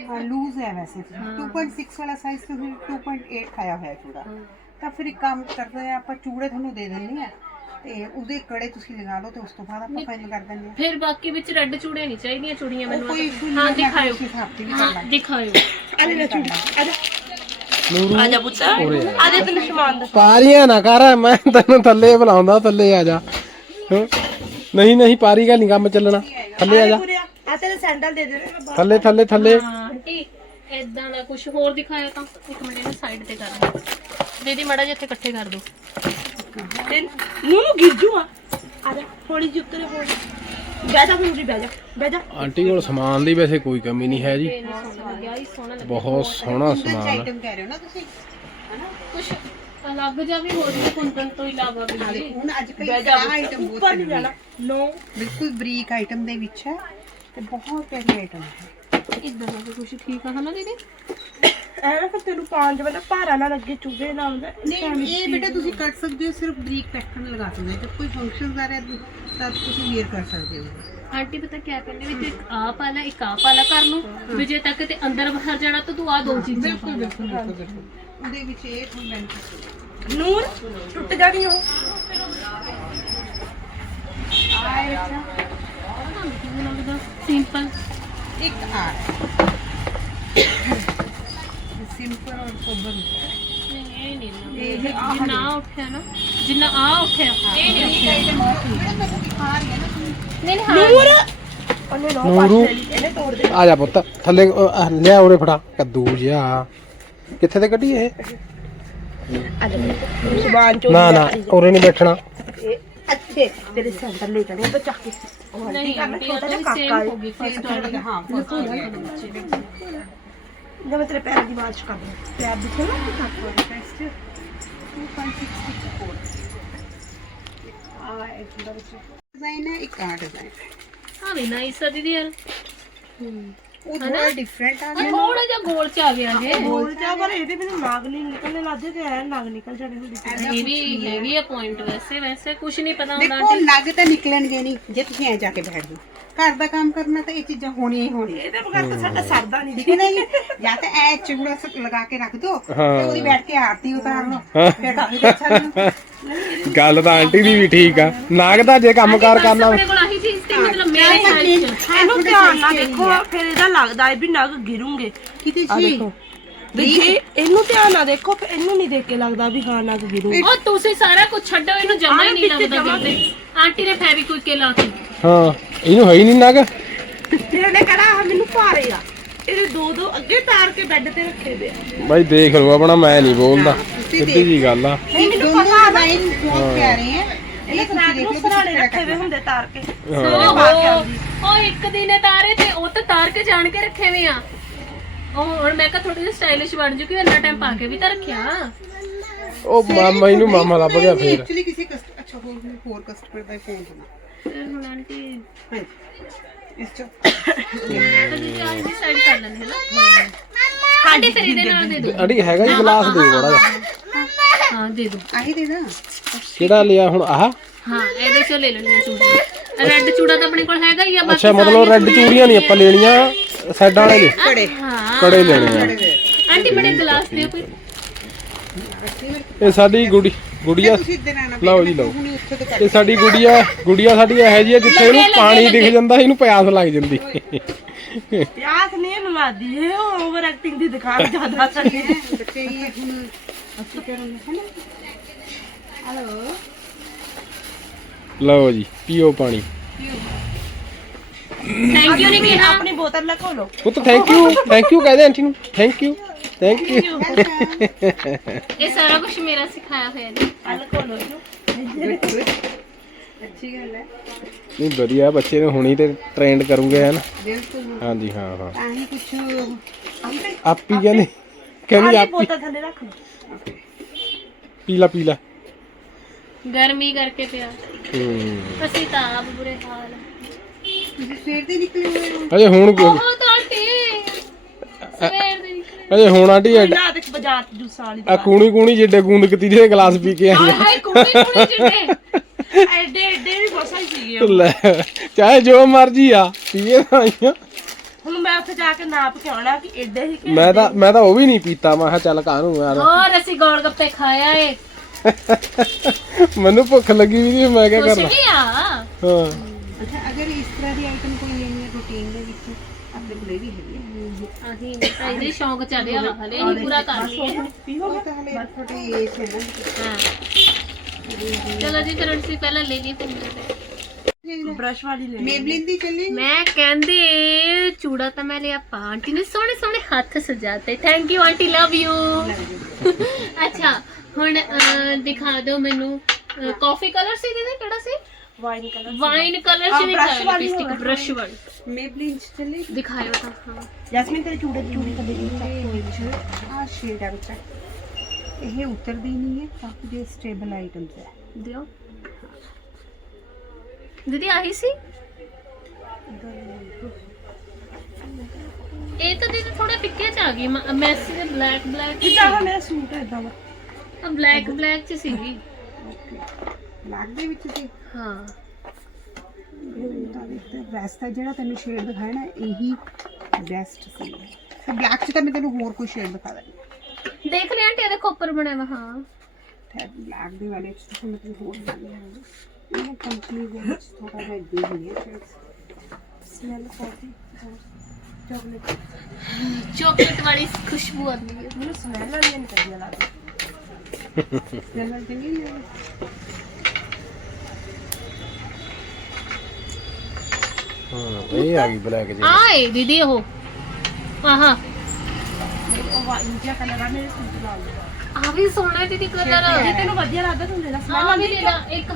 ਹਾਂ ਲੂਜ਼ ਹੈ ਵੈਸੇ। 2.6 ਵਾਲਾ ਸਾਈਜ਼ ਤੁਸੀਂ 2.8 ਆਇਆ ਹੋਇਆ ਥੋੜਾ ਤਾਂ ਫਿਰ ਇੱਕ ਕੰਮ ਕਰਦੇ ਆ ਆਪਾਂ ਚੂੜੇ ਤੁਹਾਨੂੰ ਦੇ ਦਿੰਦੇ ਆ ਤੇ ਉਹਦੇ ਕੜੇ ਤੁਸੀਂ ਲਗਾ ਲਓ ਤੇ ਉਸ ਤੋਂ ਬਾਅਦ ਆਪਾਂ ਫਾਈਨਲ ਕਰ ਦਿੰਦੇ ਆ ਫਿਰ ਬਾਕੀ ਵਿੱਚ ਰੈੱਡ ਚੂੜੇ ਨਹੀਂ ਚਾਹੀਦੀਆਂ ਚੂੜੀਆਂ ਮੈਨੂੰ ਕੋਈ ਹਾਂ ਤੇ ਕਰ ਹਾਂ ਲਾਂਗੇ। ਦਿਖਾਇਓ। ਅਰੇ ਲੈ ਚੂੜੀ ਆ ਜਾ। ਨੂਰੂ ਆ ਜਾ ਪੁੱਤ। ਆ ਜਾ। ਤੈਨੂੰ ਸਮਾਨ ਦਾ। ਪਾਰੀਆਂ ਨਾ ਕਰ ਮੈਂ ਤੈਨੂੰ ਥੱਲੇ ਬੁਲਾਉਂਦਾ ਥੱਲੇ ਆ ਜਾ। ਹਾਂ। ਨਹੀਂ ਨਹੀਂ ਪਾਰੀ ਗੱਲ ਨਹੀਂ ਕੰਮ ਚੱਲਣਾ। ਥੱਲੇ ਆ ਜਾ। ਆ। ਤੇਰੇ ਸੈਂਡਲ ਦੇ ਦੇ। ਥੱਲੇ ਥੱਲੇ ਥੱਲੇ। ਆਂਟੀ ਇਦਾਂ ਦਾ ਕੁਝ ਹੋਰ ਦਿਖਾਇਆ ਤਾਂ ਇੱਕ ਮਿੰਟ ਇਹਨੂੰ ਸਾਈਡ ਤੇ ਕਰ। ਦੇ ਦੀਦੀ ਮੜਾ ਜਿੱਥੇ ਇਕੱਠੇ ਕਰ ਦੋ ਤੇ ਨੂੰ ਗਿਰ ਜੂਆ। ਆ ਜਾ ਥੋੜੀ ਜਿਹੀ ਉੱਤਰੇ ਹੋ ਬਹਿ ਜਾ ਜੀ ਬਹਿ ਜਾ ਬਹਿ ਜਾ। ਆਂਟੀ ਕੋਲ ਸਮਾਨ ਦੀ ਵੈਸੇ ਕੋਈ ਕਮੀ ਨਹੀਂ ਹੈ ਜੀ। ਬਹੁਤ ਸੋਹਣਾ ਸਮਾਨ ਆ। ਆਈਟਮ ਕਹਿ ਰਹੇ ਹੋ ਨਾ ਤੁਸੀਂ ਕੁਝ ਅਲੱਗ ਜਿਹਾ ਵੀ ਹੋ ਰਿਹਾ ਕੁੰਦਨ ਤੋਂ ਇਲਾਵਾ ਵੀ ਜੀ। ਹੁਣ ਅੱਜ ਕਈ ਬਹਿ ਜਾ ਆਈਟਮ ਬਹੁਤ ਉੱਪਰ ਨਹੀਂ ਚੱਲੀ ਹੈ। ਜਾਣਾ ਨੋ। ਬਿਲਕੁਲ ਬਰੀਕ ਆਈਟਮ ਦੇ ਵਿੱਚ ਹੈ ਤੇ ਬਹੁਤ ਪਿਆਰੀ ਆਈਟਮ ਹੈ। ਇਦਾਂ ਦਾ ਕੁਝ ਠੀਕ ਆ ਹਨਾ ਦੀਦੀ? ਐ ਨਾ ਫਿਰ ਤੈਨੂੰ ਪਾਉਣ ਵਾਲਾ ਭਾਰਾ ਨਾ ਲੱਗੇ ਚੁਗੇ ਨਾ। ਹੁੰਦਾ ਨਹੀਂ ਇਹ ਬੇਟਾ ਤੁਸੀਂ ਕੱਟ ਸਕਦੇ ਹੋ ਸਿਰਫ ਬਰੀਕ ਪੈਟਰਨ ਲਗਾ ਸਕਦੇ ਹੋ। ਜਦ ਕੋਈ ਫੰਕਸ਼ਨ ਆ ਰਿਹਾ ਤਾਂ ਤੁਸੀਂ ਵੇਅਰ ਕਰ ਸਕਦੇ ਹੋ। ਆਂਟੀ ਪਤਾ ਕੀ ਕਹਿੰਦੇ ਵੀ ਤੂੰ ਇੱਕ ਆ ਪਾ ਲੈ ਇੱਕ ਆ ਪਾ ਲੈ ਕਰ ਨੂੰ ਵੀ ਜੇ ਤੱਕ ਤੇ ਅੰਦਰ ਬਾਹਰ ਜਾਣਾ ਤਾਂ ਤੂੰ ਆ ਦੋ ਚੀਜ਼ਾਂ ਪਾ। ਲੈ ਬਿਲਕੁਲ ਬਿਲਕੁਲ ਉਹਦੇ ਵਿੱਚ ਇਹ ਤੁਹਾਨੂੰ ਬੈਨੀਫਿਟ ਨੂਰ ਟੁੱਟ ਜਾਣੀ ਉਹ। ਕਿਵੇਂ ਲੱਗਦਾ ਸਿੰਪਲ ਇੱਕ ਆ ਸਿੰਪਲ ਔਰ ਨਹੀਂ ਇਹ ਨਹੀਂ ਲੱਗਦਾ ਜਿੰਨਾ ਆ ਉੱਠਿਆ ਨਾ ਜਿੰਨਾ ਆ ਉੱਠਿਆ ਇਹ ਨਹੀਂ ਉੱਠਿਆ। ਨਹੀਂ ਨਹੀਂ ਹਾਂ। ਨੂਰ! ਨੂਰੂ! ਦੇ ਆ ਜਾ ਪੁੱਤ ਥੱਲੇ ਅਹ, ਆਹ, ਲਿਆ ਉਰੇ ਫੜਾ। ਕੱਦੂ ਜਿਹਾ। ਕਿੱਥੇ ਤੇ ਕੱਢੀ ਇਹ? ਜ਼ੁਬਾਨ ਚੋਂ ਨਾ ਨਾ ਉਰੇ ਨਹੀਂ ਬੈਠਣਾ। ਅੱਛੇ ਤੇਰੇ ਸੈਂਟਰ ਲੈ ਜਾਣੇ ਬੱਚਾ ਕੇ। ਉਹ ਨਹੀਂ ਆਂਟੀ ਉਹ ਤਾਂ ਸੇਮ ਹੋ ਗਈ ਫਸਟ ਵਾਲੀ ਹਾਂ ਜਦ ਮੈਂ ਤੇਰੇ ਪੈਰਾਂ ਦੀ ਮਾਰਚ ਕਰ ਦੂੰ ਪੈਰ ਦਿਖੇ ਨਾ ਡਿਜ਼ਾਈਨ ਹੈ ਇੱਕ ਆ ਡਿਜ਼ਾਈਨ ਹੈ। ਹਾਂ ਵੀ ਨਾਈਸ ਆ ਦੀਦੀ ਯਾਰ। ਉਹ ਥੋੜਾ ਡਿਫਰੈਂਟ ਆ। ਗਿਆ ਥੋੜਾ ਜਿਹਾ ਗੋਲ ਚ ਆ ਗਿਆ ਜੇ ਬੋਲ ਜਾ ਪਰ ਇਹਦੇ ਵਿੱਚ ਨਾਗ ਨਹੀਂ ਨਿਕਲਣੇ ਲੱਗੇ ਤੇ ਐ ਨਾਗ ਨਿਕਲ ਜਾਣੇ ਹੁੰਦੇ। ਇਹ ਵੀ ਹੈਗੀ ਆ ਪੁਆਇੰਟ ਵੈਸੇ ਵੈਸੇ ਕੁਝ ਨਹੀਂ ਪਤਾ ਹੁੰਦਾ ਦੇਖੋ ਨਗ ਤਾਂ ਨਿਕਲਣਗੇ ਨਹੀਂ ਜੇ ਤੁਸੀਂ ਐ ਜਾ ਕੇ ਬੈਠ ਜਾਓ। ਘਰ ਦਾ ਕੰਮ ਕਰਨਾ ਤਾਂ ਇਹ ਚੀਜ਼ਾਂ ਹੋਣੀਆਂ ਹੀ ਹੋਣੀਆਂ। ਇਹਦੇ ਬਗੈਰ ਤਾਂ ਸਾਡਾ ਸਰਦਾ ਨਹੀਂ ਠੀਕ ਹੈ ਨਾ ਜੀ। ਜਾਂ ਤਾਂ ਐ ਚੂੜਾ ਸ- ਲਗਾ ਕੇ ਰੱਖ ਦੋ ਤੇ ਹਾਂ। ਉਹਦੀ ਬੈਠ ਕੇ ਆਰਤੀ ਉਤਾਰ ਲਓ। ਫਿਰ ਕਾਫੀ ਅੱਛਾ ਗੱਲ ਤਾਂ ਆਂਟੀ ਦੀ ਵੀ ਠੀਕ ਆ। ਨਾਗ ਦਾ ਜੇ ਕੰਮਕਾਰ ਕਰਨਾ ਆਪਣੇ ਕੋਲ ਆਹੀ ਚੀਜ਼ ਤੇ ਮਤਲਬ ਮੇਰੇ ਸਾਈਜ਼ ਚ ਇਹਨੂੰ ਧਿਆਨ ਨਾਲ ਦੇਖੋ ਫਿਰ ਇਹਦਾ ਲੱਗਦਾ ਹੈ ਵੀ ਨਗ ਗਿਰੂਗੇ। ਕਿਤੇ ਜੀ। ਦੇਖੋ। ਇਹਨੂੰ ਧਿਆਨ ਨਾਲ ਦੇਖੋ ਫਿਰ ਇਹਨੂੰ ਨਹੀਂ ਦੇਖ ਕੇ ਲੱਗਦਾ ਵੀ ਹਾਂ ਨਗ ਗਿਰੂ। ਉਹ ਤੁਸੀਂ ਸਾਰਾ ਕੁਝ ਛੱਡੋ ਇਹਨੂੰ ਜਮਾ ਹੀ ਨਹੀਂ ਲੱਗਦਾ ਕਿਤੇ ਆਂਟੀ ਨੇ ਫੈਵਿਕੁਇਕ ਕੇ ਲਾਤੀ ਹਾਂ ਇਹਨੂੰ ਹੈ ਹੀ ਨਹੀਂ ਨਗ। ਇਹਨੇ ਕਹਣਾ ਮੈਨੂੰ ਭਾਰੇ ਆ। ਇਹਦੇ ਦੋ ਦੋ ਅੱਗੇ ਤਾਰ ਕੇ ਬੈੱਡ ਤੇ ਰੱਖੇ ਦੇ ਆ। ਬਾਈ ਦੇਖ ਲਓ ਆਪਣਾ ਮੈਂ ਨਹੀਂ ਬੋਲਦਾ। ਸਿੱਧੀ ਜੀ ਗੱਲ ਆ। ਨਹੀਂ ਮੈਨੂੰ ਪਤਾ ਨਾ ਡਿਜ਼ਾਈਨ ਬਹੁਤ ਪਿਆਰੇ ਹੈ ਇਹ ਸਨੈਕ ਨੂੰ ਸਰਾਣੇ ਰੱਖੇ ਹੋਏ ਹੁੰਦੇ ਤਾਰ ਕੇ। ਉਹ ਇੱਕ ਦਿਨ ਤਾਰੇ ਤੇ ਉਹ ਤਾਂ ਤਾਰ ਕੇ ਜਾਣ ਕੇ ਰੱਖੇ ਵੇ ਆ। ਉਹ ਹੁਣ ਮੈਂ ਕਿਹਾ ਥੋੜੀ ਜਿਹੀ ਸਟਾਈਲਿਸ਼ ਬਣ ਜੂਗੀ ਇੰਨਾ ਟਾਈਮ ਪਾ ਕੇ ਵੀ ਤਾਂ ਰੱਖਿਆ। ਉਹ ਮਾਮਾ ਇਹਨੂੰ ਮਾਮਾ ਲੱਭ ਗਿਆ ਫੇਰ। ਐਕਚੁਅਲੀ ਕਿਸੇ ਕਸਟ ਅੱਛਾ ਹੋਰ ਹੋਰ ਕਸਟਮਰ ਦਾ ਫੋਨ ਸੁਣਾ। ਫਿਰ ਹੁਣ ਆਂਟੀ ਹਾਂਜੀ। ਇਸ ਚ। ਕਦੀ ਆਹ ਦੀ ਸਾਈਡ ਕਰ ਲੈਂਦੇ ਨਾ ਆਂਟੀ ਫਿਰ ਇਹਦੇ ਨਾਲ ਦੇ ਦੋ। ਅੜੀ ਹੈਗਾ ਜੀ ਗਲਾਸ ਦੇ ਬੜਾ ਜਿਹਾ। ਹਾਂ ਦੇ ਦੋ। ਆਹੀ ਦੇ ਦਾ। ਕਿਹੜਾ ਲਿਆ ਹੁਣ? ਆਹ? ਹਾਂ ਇਹਦੇ ਚੋਂ ਲੈ ਲੈਣੇ ਚੂੜਾ। ਰੈੱਡ ਚੂੜਾ ਤਾਂ ਆਪਣੇ ਕੋਲ ਹੈਗਾ ਹੀ ਆ ਬਾਕੀ ਅੱਛਾ ਮਤਲਬ ਰੈੱਡ ਚੂੜੀਆਂ ਨਹੀਂ ਆਪਾਂ ਲੈਣੀਆਂ ਸਾਈਡਾਂ ਵਾਲੇ ਨੇ? ਕੜੇ ਹਾਂ। ਕੜੇ। ਲੈਣੇ ਆ। ਆਂਟੀ ਬੜੇ ਗਲਾਸ ਦਿਓ ਕੋਈ। ਇਹ ਸਾਡੀ ਗੁੜੀ ਗੁੜੀਆ ਲਓ ਜੀ ਲਓ। ਤੋਂ ਸਾਡੀ ਗੁੜੀਆ ਗੁੜੀਆ ਸਾਡੀ ਇਹੋ ਜੀ ਜਿੱਥੇ ਇਹਨੂੰ ਪਾਣੀ ਦਿਖ ਜਾਂਦਾ ਇਹਨੂੰ ਪਿਆਸ ਲੱਗ ਜਾਂਦੀ। ਪਿਆਸ ਨਹੀਂ ਨਵਾਦੀ ਇਹ ਓਵਰ ਐਕਟਿੰਗ ਦੀ ਦਿਖਾਣ ਜ਼ਿਆਦਾ ਸਕੇ ਬੱਚੇ ਹੀ ਹੁਣ ਅਸੀਂ ਕਰਾਂਗੇ ਹੈ ਨਾ? ਹਲੋ? ਲਓ ਜੀ ਪੀਓ ਪਾਣੀ। ਥੈਂਕ ਯੂ ਨਹੀਂ ਆਪਣੀ ਬੋਤਲ ਲਗੋ ਲੋ ਪੁੱਤ ਥੈਂਕ ਯੂ ਥੈਂਕ ਯੂ ਕਹਦੇ ਆਂਟੀ ਨੂੰ। ਥੈਂਕ ਯੂ ਥੈਂਕ ਯੂ ਇਹ ਸਾਰਾ ਕੁਝ ਮੇਰਾ ਸਿਖਾਇਆ ਹੋਇਆ ਜੀ। ਅੱਛੀ ਗੱਲ ਹੈ ਨਹੀਂ ਵਧੀਆ ਬੱਚੇ ਨੂੰ ਹੁਣੀ ਤੇ ਟ੍ਰੇਨਡ ਕਰੂਗੇ ਹਨ ਬਿਲਕੁਲ। ਹਾਂਜੀ ਹਾਂ ਹਾਂ। ਤਾਂ ਹੀ ਕੁਛ ਆਪੀ ਕਹਿੰਦੀ ਕਹਿੰਦੀ ਆਹ ਆਪੀ ਬੋਤਲ ਥੱਲੇ ਰੱਖ ਪੀਲਾ ਪੀਲਾ। ਗਰਮੀ ਕਰਕੇ ਪਿਆ। ਹੂੰ। ਅਸੀਂ ਤਾਂ ਆਪ ਬੁਰੇ ਹਾਲ ਆ। ਤੁਸੀਂ ਸਵੇਰ ਦੇ ਨਿਕਲੇ ਹੋਏ ਹੋ? ਅਜੇ ਹੁਣ ਕਿਉਂ- ਬਹੁਤ ਆਂਟੀ ਸਵੇਰ ਦੇ ਅਜੇ ਹੁਣ ਆਂਟੀ ਐਡ- ਨਾ ਦੇਖ ਬਾਜ਼ਾਰ ਚ ਜੂਸਾਂ ਵਾਲੀ ਆ ਕੂਣੀ ਕੂਣੀ ਜਿੱਡੇ ਗੂੰਦ ਕਤੀਰੇ ਦੇ ਗਲਾਸ ਪੀ ਕੇ ਆਈ ਹਾਏ ਹਾਏ ਕੁੜੀ ਕੁੜੀ ਚਿੱਟੇ ਐਡੇ ਐਡੇ ਵੀ ਬਸਾ ਹੀ ਸੀਗੇ ਲੈ ਚਾਹੇ ਜੋ ਮਰਜ਼ੀ ਆ ਪੀਏ ਤਾਂ ਆਈਆਂ ਹੁਣ ਮੈਂ ਉੱਥੇ ਜਾ ਕੇ ਨਾਪ ਕੇ ਆਉਣਾ ਕਿ ਏਡੇ ਹੀ ਕਿ ਮੈਂ ਤਾਂ ਮੈਂ ਤਾਂ ਉਹ ਵੀ ਨਹੀਂ ਪੀਤਾ ਮੈਂ ਕਿਹਾ ਚੱਲ ਕਾਹਨੂੰ ਯਾਰ। ਹੋਰ ਅਸੀਂ ਗੋਲ ਗੱਪੇ ਖਾਇਆ ਏ ਮੈਨੂੰ ਭੁੱਖ ਲੱਗੀ ਵੀ ਸੀ ਮੈਂ ਕਿਆ ਕੁਛ ਕਰਨਾ ਨਹੀਂ ਆ। ਹਾਂ। ਅੱਛਾ ਅਗਰ ਇਸ ਤਰ੍ਹਾਂ ਦੀ ਆਈਟਮ ਕੋਈ ਲੈਣੀ ਹੈ ਰੂਟੀਨ ਦੇ ਵਿੱਚ ਆਪਣੇ ਕੋਲ ਇਹ ਵੀ ਹੈਗੀ ਚਲੋ ਜੀ ਫਿਰ ਅਸੀਂ ਪਹਿਲਾਂ ਲੈ ਲਈਏ ਬ੍ਰਸ਼ ਵਾਲੀ ਲੈ ਮੇਬਲਿਨ ਦੀ ਚੱਲੀ? ਮੈਂ ਕਹਿੰਦੀ ਚੂੜਾ ਤਾਂ ਮੈਂ ਲਿਆ ਪਾ ਆਂਟੀ ਨੇ ਸੋਹਣੇ ਸੋਹਣੇ ਹੱਥ ਸਜਾਤੇ। Thank you aunty love you ਅੱਛਾ ਹੁਣ ਅਹ, ਦਿਖਾ ਦਿਓ ਮੈਨੂੰ ਕਾਫੀ ਕਲਰ ਸੀ ਦੀਦੀ ਕਿਹੜਾ ਸੀ? ਵਾਈਨ ਕਲਰ ਵਾਈਨ ਕਲਰ ਹਾਂ, ਚ brush ਦਿਖਾਇਆ ਵਾਲੀ ਲਿਪਸਟਿਕ ਹੋਵੇ। ਬ੍ਰਸ਼ ਵਾਲੀ ਮੇਬਲਿਨ ਚ ਚੱਲੀ ਦਿਖਾਇਓ ਤਾਂ ਹਾਂ ਜੈਸਮੀਨ ਤੇਰੇ ਚੂੜੇ ਦੀ ਚੂੜੀ ਕਦੇ ਨਹੀਂ ਆ ਸ਼ੇਡ ਆ ਬੱਚਾ ਇਹ ਉਤਰਦੀ ਨਹੀਂ ਹੈ ਕਾਫੀ ਦੇ ਸਟੇਬਲ ਆਈਟਮਸ ਹੈ ਦਿਓ ਦੀਦੀ ਆਹੀ ਸੀ ਇਹ ਤਾਂ ਦੀਦੀ ਥੋੜਾ ਫਿੱਕੇ ਚ ਆ ਗਈ ਮੈਸੀ ਦੇ ਬਲੈਕ ਬਲੈਕ ਜਿੱਦਾਂ ਮੇਰਾ ਸੂਟ ਹੈ ਇਦਾਂ ਦਾ ਬਲੈਕ ਬਲੈਕ ਚ ਸੀਗੀ ਬਲੈਕ ਦੇ ਵਿੱਚ ਸੀ। ਹਾਂ। ਵੈਸਟ ਹੈ ਜਿਹੜਾ ਤੈਨੂੰ ਸ਼ੇਡ ਦਿਖਾਇਆ ਨਾ ਇਹੀ ਬੈਸਟ ਸੀ। ਤੇ ਬਲੈਕ ਚ ਤਾਂ ਮੈਂ ਤੈਨੂੰ ਹੋਰ ਕੋਈ ਸ਼ੇਡ ਦਿਖਾ ਦਿੰਦੀ। ਦੇਖ ਲਿਆ ਆਂਟੀ ਇਹਦੇ ਕੋਪਰ ਬਣਿਆ ਵਾ ਹਾਂ। ਹੈ ਬਲੈਕ ਦੇ ਵਾਲੇ ਚ ਤਾਂ ਮੈਂ ਤੈਨੂੰ ਹੋਰ ਦਿਖਾਉਂਦੀ ਹਾਂ ਇਹ ਕੰਪਨੀ ਦੇ ਵਿੱਚ ਥੋੜਾ ਜਿਹਾ ਦੇ ਹੀ ਹੈ ਸਮੈਲ ਕਾਫੀ ਚਾਕਲੇਟ ਚਾਕਲੇਟ ਵਾਲੀ ਖੁਸ਼ਬੂ ਆਉਂਦੀ ਹੈ। ਮੈਨੂੰ ਸਮੈਲ ਵਾਲੀ ਨਹੀਂ ਕਰਦੀ ਲੱਗਦੀ। ਸਮੈਲ ਚੰਗੀ ਨਹੀਂ ਹਾਂ ਇਹ ਆ ਗਈ ਬਲੈਕ ਜੀ ਆਏ ਦੀਦੀ ਉਹ। ਆਹਾ। ਕਲਰ ਆ ਆ ਵੀ ਸੋਹਣਾ ਦੀਦੀ ਕਲਰ। ਜੇ ਤੈਨੂੰ ਵਧੀਆ ਲੱਗਦਾ ਤੂੰ ਲੈ ਲੈ। ਆ ਵੀ ਲੈ ਲਾ ਇੱਕ।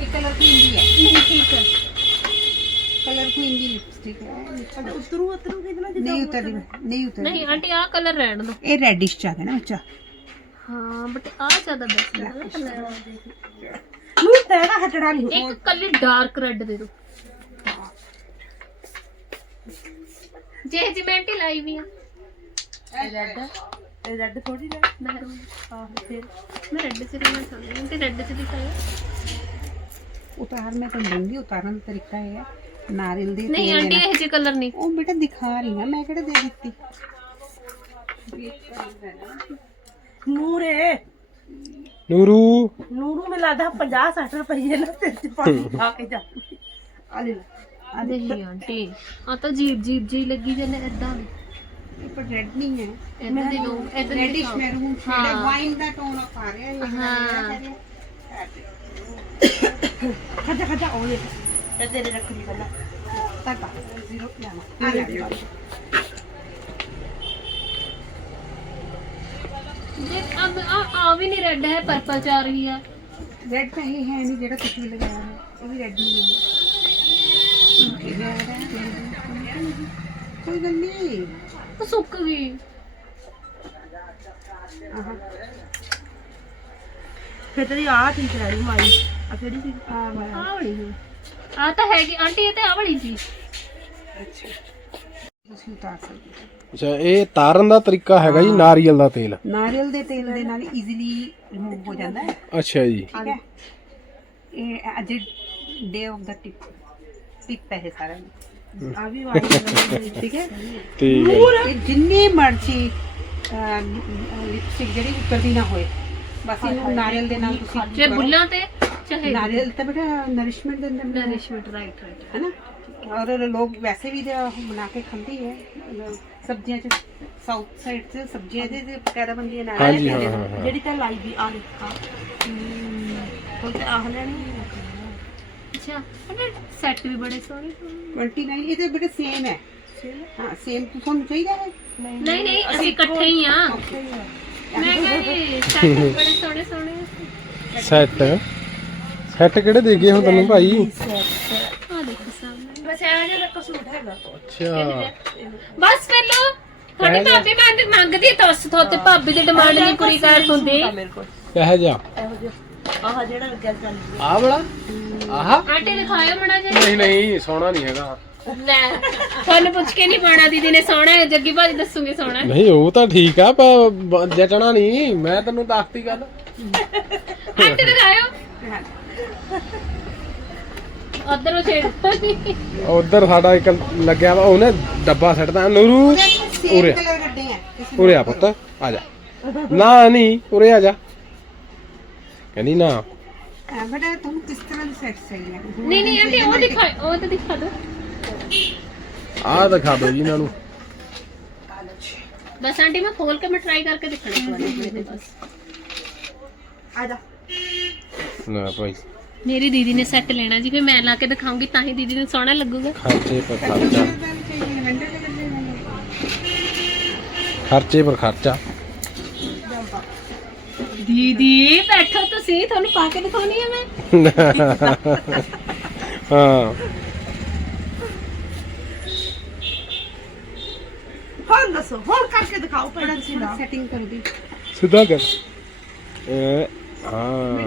ਇਹ ਕਲਰ ਕੁਈਨ ਦੀ ਹੈ ਠੀਕ ਹੈ। ਕਲਰ ਕੁਈਨ ਦੀ ਲਿਪਸਟਿਕ। ਹੈ ਸਮੈਲ ਉਤਰੂ ਉਤਰੂ ਨਾ ਨਹੀਂ ਉਤਰਦੀ ਨਹੀਂ ਉਤਰਦੀ। ਨਹੀਂ ਆਂਟੀ ਆ ਕਲਰ ਰਹਿਣ ਦੋ। ਇਹ ਰੈਡਿਸ਼ ਚ ਆ ਗਿਆ ਨਾ ਬੱਚਾ। ਹਾਂ ਬਟ ਆ ਜ਼ਿਆਦਾ ਬੈਸਟ ਹੈ ਕਲਰ। ਨੂੰ ਤੇਰਾ ਹਟੜਾ ਨਹੀਂ। ਇੱਕ ਕੱਲੀ ਡਾਰਕ ਰੈੱਡ ਦੇ ਦੋ। ਜੇ ਜਿਮੈਂਟੀ ਲਾਈ ਵੀ ਆ ਰੈੱਡ ਇਹ ਰੈੱਡ ਥੋੜੀ ਨਾ ਮਹਿਰੂਨ ਆਹ ਫਿਰ ਮੈਂ ਰੈੱਡ ਚ ਰਹਿਣਾ ਚਾਹੁੰਦੀ ਹਾਂ ਤੇ ਰੈੱਡ ਚ ਦਿਖਾਇਆ ਉਤਾਰ ਮੈਂ ਤਾਂ ਦੂੰਗੀ ਉਤਾਰਨ ਦਾ ਤਰੀਕਾ ਇਹ ਹੈ ਨਾਰੀਅਲ ਦੀ ਨਹੀਂ ਤੇਲ ਆਂਟੀ ਦੇਣਾ ਇਹ ਜੇ ਕਲਰ ਨਹੀਂ ਉਹ ਬੇਟਾ ਦਿਖਾ ਰਹੀ ਹਾਂ ਮੈਂ ਕਿਹੜਾ ਦੇ ਦਿੱਤੀ ਨੂਰੇ ਨੂਰੂ ਨੂਰੂ ਮੈਨੂੰ ਲੱਗਦਾ 50 60 ਰੁਪਏ ਨਾ ਤੇ ਚ ਪਾਣੀ ਖਾ ਕੇ ਜਾ ਆ ਲੈ ਲੈ ਨਹੀਂ ਆਂਟੀ ਆ ਤਾਂ ਜੀਬ ਜੀਬ ਜੀ ਲੱਗੀ ਜਨੇ ਏਦਾਂ ਇਹ ਪਰ ਰੈਡ ਨਹੀਂ ਹੈ ਏਦਾਂ ਦੇ ਲੋ ਏਦਾਂ ਦੇ ਰੈਡਿਸ਼ ਮੈਰੂਨ ਸ਼ੇਡ ਹੈ ਹਾਂ। ਵਾਈਨ ਦਾ ਟੋਨ ਆਫ ਆ ਰਿਹਾ ਹੈ ਹਾਂ। ਖੱਜਾ ਖੱਜਾ ਉਹ ਲੈ ਤੇ ਤੇਰੇ ਰੱਖ ਦੀ ਪਹਿਲਾਂ ਤੱਕ ਜ਼ੀਰੋ ਲੈਣਾ ਆ ਲੈ ਦੇਖ ਅਬ ਆ ਆ ਵੀ ਨਹੀਂ ਰੈੱਡ ਹੈ ਪਰਪਲ ਚ ਆ ਰਹੀ ਹੈ ਰੈਡ ਤਾਂ ਇਹ ਹੈ ਨਹੀਂ ਜਿਹੜਾ ਕੁਝ ਵੀ ਲਗਾਇਆ ਹੈ ਇਹ ਵੀ ਰੈਡ ਨਹੀਂ ਹੈ ਇਹ red ਹੈ। ਕੋਈ ਗੱਲ ਨਹੀਂ ਉਹ ਸੁੱਕ ਗਈ। ਆਹਾਂ। ਫਿਰ ਤੇਰੀ ਆ ਠੀਕ ਰਹਿ ਰਹੀ ਮਾਈ। ਆ ਕਿਹੜੀ ਸੀ ਆ ਵਾ ਆ ਵਾਲੀ ਸੀ। ਆ ਤਾਂ ਹੈਗੀ। ਆਂਟੀ ਇਹ ਤੇ ਆ ਵਾਲੀ ਸੀ। ਅੱਛਾ। ਤੁਸੀਂ ਉਤਾਰ ਸਕਦੇ ਹੋ। ਅੱਛਾ ਇਹ ਤਾਰਨ ਦਾ ਤਰੀਕਾ ਹੈਗਾ ਜੀ ਨਾਰੀਅਲ ਦਾ ਤੇਲ। ਨਾਰੀਅਲ ਦੇ ਤੇਲ ਦੇ ਨਾਲ ਈਜ਼ੀਲੀ ਰਿਮੂਵ ਹੋ ਜਾਂਦਾ ਹੈ। ਅੱਛਾ ਜੀ। ਠੀਕ ਹੈ। ਇਹ ਅੱਜ ਡੇ ਆਫ ਦਾ ਟਿਪ ਟਿਪ ਹੈ। ਸਾਰਾ ਆ ਵੀ ਵਾਈਨ ਠੀਕ ਹੈ ਠੀਕ ਹੈ? ਜਿੰਨੀ ਮਰਜ਼ੀ ਲਿਪਸਟਿਕ ਜਿਹੜੀ ਉਤਰਦੀ ਨਾ ਹੋਏ ਬਸ ਇਹਨੂੰ ਨਾਰੀਅਲ ਦੇ ਨਾਲ ਤੁਸੀਂ ਜੇ ਬੁੱਲਾਂ ਤੇ ਚਾਹੇ ਨਾਰੀਅਲ ਤਾਂ ਬੇਟਾ ਨਰਿਸ਼ਮੈਂਟ ਦਿੰਦਾ ਹੈ ਨਰਿਸ਼ਮੈਂਟ ਰਾਈਟ ਰਾਈਟ ਹੈ ਨਾ ਔਰ ਲੋਕ ਵੈਸੇ ਵੀ ਬਣਾ ਕੇ ਖਾਂਦੇ ਹੀ ਸਬਜ਼ੀਆਂ ਚ ਸਾਊਥ ਸਾਈਡ ਤੇ ਸਬਜ਼ੀਆਂ ਦੇ ਦੇ ਪੈਦਾ ਬੰਦੀ ਹੈ ਨਾਰੀਅਲ ਹਾਂਜੀ ਹਾਂ ਹਾਂ ਹਾਂ। ਜਿਹੜੀ ਤਾਂ ਲਾਈ ਵੀ ਆ ਦੇਖਾ। ਹੁਣ ਤੇ ਆਹ ਲੈਣੀ। ਅੱਛਾ ਇਹਦੇ ਸੈੱਟ ਵੀ ਬੜੇ ਸੋਹਣੇ 29 ਇਹ ਤਾਂ ਬੇਟਾ ਸੇਮ ਹੈ। ਹਾਂ ਸੇਮ ਤੁਹਾਨੂੰ ਚਾਹੀਦਾ ਹੈ? ਨਹੀਂ ਨਹੀਂ ਅਸੀਂ ਇਕੱਠੇ ਹੀ ਆ ਮੈਂ ਕਹਿੰਦੀ ਸੈੱਟ ਬੜੇ ਸੋਹਣੇ ਸੋਹਣੇ ਸੈੱਟ ਸੈੱਟ ਕਿਹੜੇ ਦੇ ਗਏ ਹੁਣ ਤੈਨੂੰ ਭਾਈ? ਆ ਦੇਖੋ ਸਾਹਮਣੇ। ਬਸ ਇਹ ਜਿਹਾ ਇੱਕ ਸੂਟ ਹੈਗਾ। ਅੱਛਾ। ਬਸ ਫਿਰ ਲੋ ਤੁਹਾਡੀ ਭਾਬੀ ਮੰਗ ਮੰਗਦੀ ਤਾਂ ਉਸ ਤੋਂ ਤੇ ਭਾਬੀ ਦੀ ਡਿਮਾਂਡ ਨਹੀਂ ਪੂਰੀ ਕਰ ਹੁੰਦੀ। ਮੇਰੇ ਕੋਲ। ਕਿਹੋ ਜਿਹਾ। ਇਹੋ ਜਿਹਾ। ਆਹ ਜਿਹੜਾ ਲੱਗਿਆ ਚੱਲ ਰਿਹਾ। ਆਹ ਵਾਲਾ? ਆਹ। ਆਂਟੀ ਦਿਖਾਇਓ ਮੜਾ ਜਿਹਾ। ਨਹੀਂ ਨਹੀਂ ਸੋਹਣਾ ਨਹੀਂ ਹੈਗਾ। ਲੈ। ਤੁਹਾਨੂੰ ਪੁੱਛ ਕੇ ਨਹੀਂ ਪਾਣਾ ਦੀਦੀ ਨੇ ਸੋਹਣਾ ਹੈ ਜੱਗੀ ਭਾਜੀ ਦੱਸੂਗੇ ਸੋਹਣਾ ਹੈ। ਨਹੀਂ ਉਹ ਤਾਂ ਠੀਕ ਆ ਪਰ ਜਚਣਾ ਨਹੀਂ। ਮੈਂ ਤੈਨੂੰ ਦੱਸਤੀ ਗੱਲ। ਆਂਟੀ ਦਿਖਾਇਓ। ਉਧਰੋਂ ਛੇੜ ਉਧਰ ਸਾਡਾ ਇੱਕ ਲੱਗਿਆ ਵਾ ਉਹਨੇ ਡੱਬਾ ਸੱਟਦਾ। ਨੂਰੂ ਉਰੇ ਕਲਰ ਉਰੇ ਆ ਪੁੱਤ ਆ ਜਾ। ਨਾ ਨਹੀਂ ਉਰੇ ਆ ਜਾ। ਕਹਿੰਦੀ ਨਾ। ਆ ਬੜਾ ਤੁਹਾਨੂੰ ਕਿਸ ਤਰ੍ਹਾਂ ਦੀ ਸੈਟ ਸਹੀ ਲੱਗੀ ਨਹੀਂ ਨਹੀਂ ਆਂਟੀ ਉਹ ਦਿਖਾ ਉਹ ਤਾਂ ਦਿਖਾ ਦੋ ਆਹ ਦਿਖਾ ਦਿਓ ਜੀ ਇਹਨਾਂ ਨੂੰ ਬਸ ਆਂਟੀ ਮੈਂ ਖੋਲ ਕੇ ਮੈਂ ਟਰਾਈ ਕਰਕੇ ਦਿਖਣਾ ਇੱਕ ਵਾਰ ਆਪਣੇ ਤੇ ਬਸ ਆ ਜਾ ਲੈ ਭਾਈ ਮੇਰੀ ਦੀਦੀ ਨੇ ਸੈੱਟ ਲੈਣਾ ਜੀ ਫਿਰ ਮੈਂ ਲਾ ਕੇ ਦਿਖਾਉਂਗੀ ਤਾਂ ਹੀ ਦੀਦੀ ਨੂੰ ਸੋਹਣਾ ਲੱਗੂਗਾ ਖਰਚੇ ਪਰ ਖਰਚਾ ਖਰਚੇ ਪਰ ਖਰਚਾ ਦੀਦੀ ਬੈਠੋ ਤੁਸੀਂ ਤੁਹਾਨੂੰ ਪਾ ਕੇ ਦਿਖਾਉਣੀ ਹੈ ਮੈਂ। ਹਾਂ। ਹੁਣ ਦੱਸੋ ਹੁਣ ਕਰਕੇ ਦਿਖਾਓ ਪਹਿਲਾਂ ਤੁਸੀਂ ਨਾ ਸੈਟਿੰਗ ਕਰ ਦੀ ਸਿੱਧਾ ਕਰ। ਇਹ ਹਾਂ।